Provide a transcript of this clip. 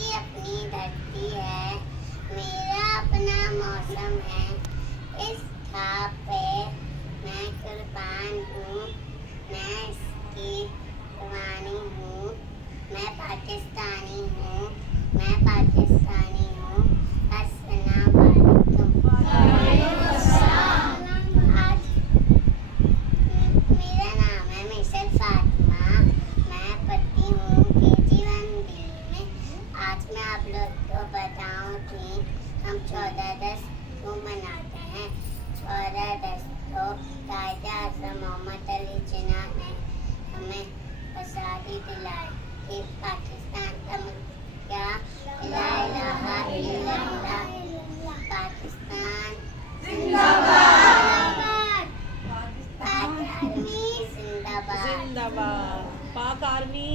मेरी अपनी धरती है, मेरा अपना मौसम है। इस खाप पे मैं कुर्बान हूँ, मैं इसकी कुर्बानी हूँ। मैं पाकिस्तानी हूँ, मैं पाकिस्तानी हूँ। अस्सलाम वालेकुम। आज मेरा नाम है मिशल फातिमा। मैं पढ़ती हूँ KG1B में। आज मैं आप लोग को बताऊँ कि हम 14 अगस्त क्यों मनाते हैं। 14 अगस्त को कायदे-आज़म मोहम्मद अली जिन्ना ने हमें आज़ादी दिलाई कि पाकिस्तान का क्या ला इलाहा इल्लल्लाह, पाकिस्तान जिंदाबाद, पाक आर्मी जिंदाबाद, जिंदाबाद, पाक आर्मी